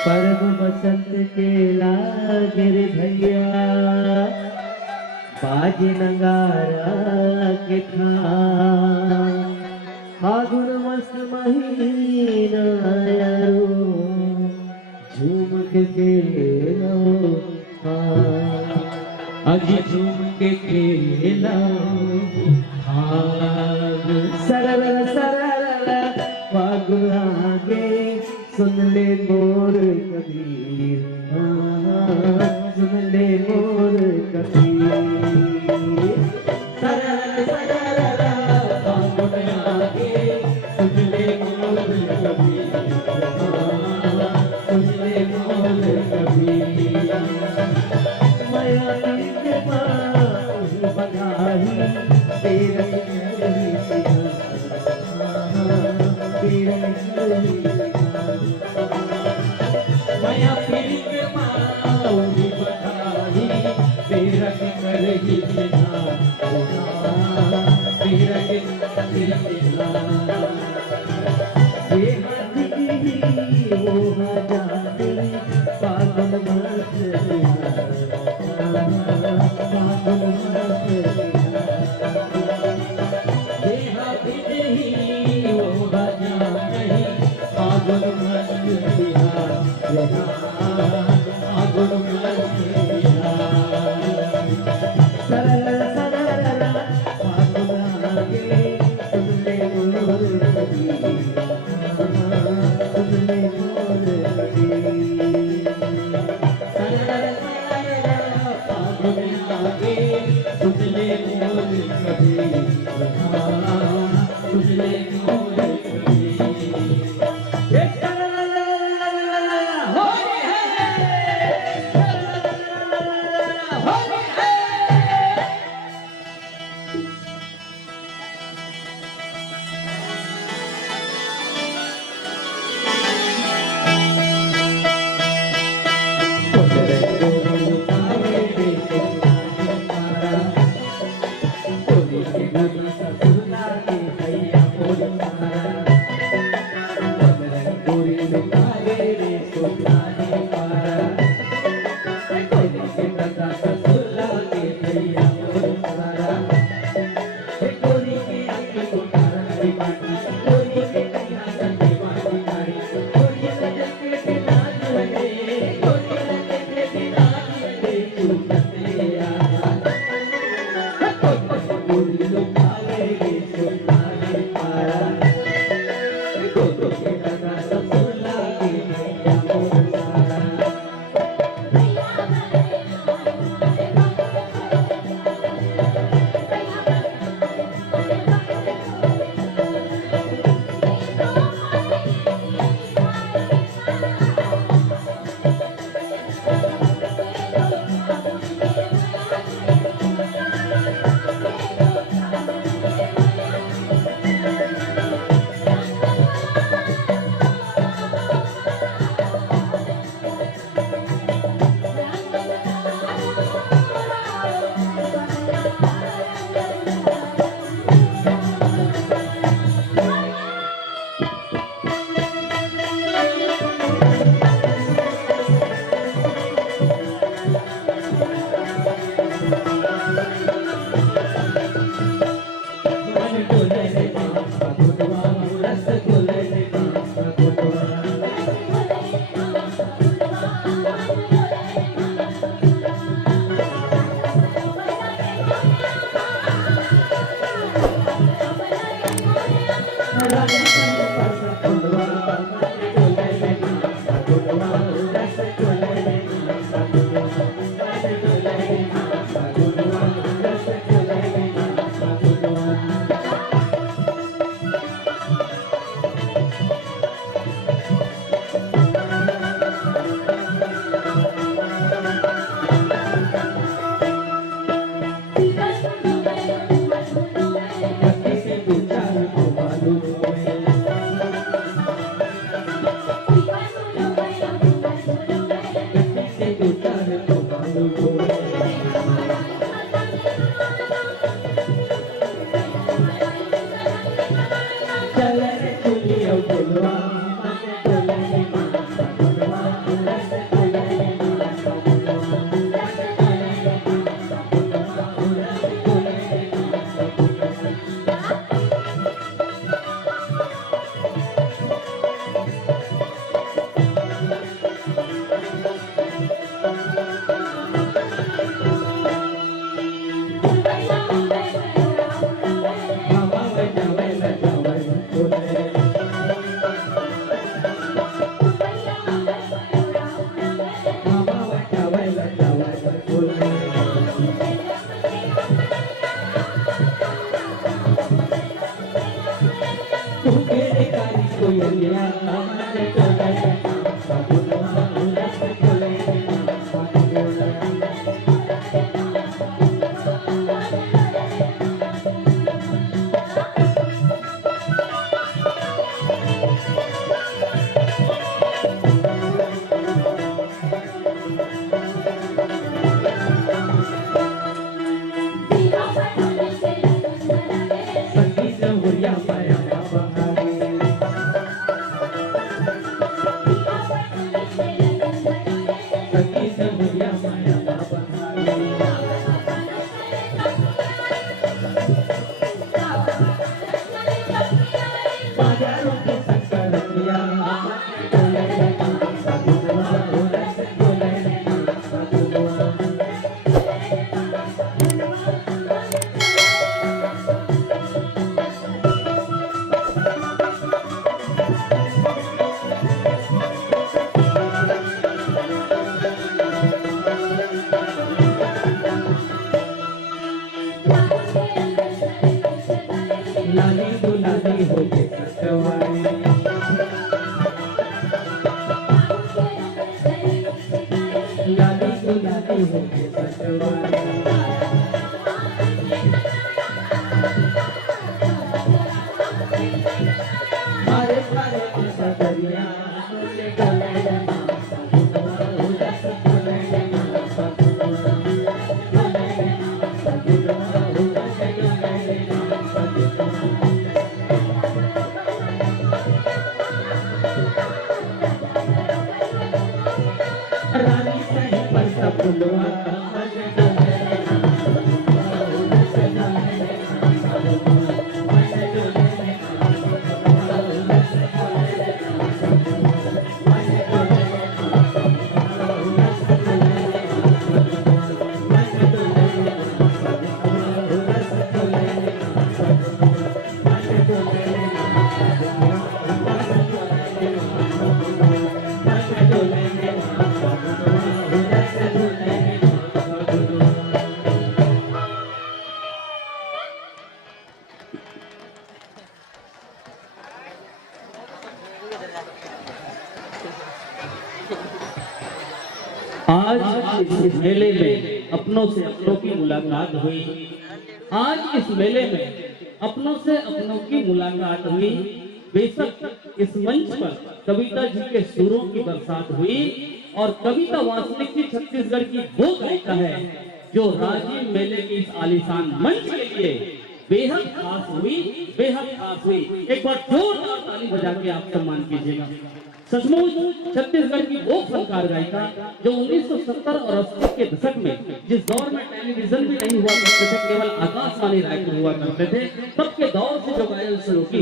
पर्व बसंत के लागे रे भैया, बाजे नगारा के था। फागुन मस्त महीना आयो, झूम के खेलो अजी झूम के खेलो फाग। सरल सरल फागुन आगे, सुन ले मोर कबीर, सुन ले मोर कबीर। सरल सरल फागुन आगे, सुन ले मोर कबीर, सुन ले मोर कबीर। माया के पास बधाई तेरे माया पीर के माऊली बधाई तेरा के करही बिना, तेरा के करही बिना। ये हदी वो हजारी पागल मत पागल मत। ये हदी वो हजारी पागल मत फागुन सरल सरल फागुन आगे, सुन ले मोर कबीर, सुन ले मोर कबीर। सरल सरल फागुन आगे, सुन ले मोर कबीर, सुन ले मोर कबीर। कोयलिया हमारे डोले फगुनवा उलट डोले संगीत हुरिया पाया संगीत हुरिया पाया बाजारों की संकरिया डोले फगुनवा उलट डोले फगुनवा लाली दुलाली हो के सटवाई लाली दुलाली हो के सटवाई मारे मारे के सदरिया डोले डोले फगुनवा उलट डोले फगुनवा फगुनवा उलट डोले फगुनवा रानी सही पर सब फुलवा आज इस मेले में अपनों से अपनों की मुलाकात हुई। आज इस मेले में अपनों से अपनों की मुलाकात हुई। बेशक इस मंच पर कविता जी के सुरों की बरसात हुई और कविता वासनिक की छत्तीसगढ़ की वो गायिका है जो राजीव मेले के इस आलीशान मंच के लिए बेहद खास हुई, बेहद खास हुई। एक बार जोरदार ताली बजा के आप सम्मान कीजिएगा। सचमुच छत्तीसगढ़ की वो फनकार गायिका जो 1970 और 80 के दशक में जिस दौर में टेलीविजन भी नहीं हुआ करते थे, केवल आकाशवाणी रायपुर हुआ करते थे, तब के दौर से जो गायन शुरू की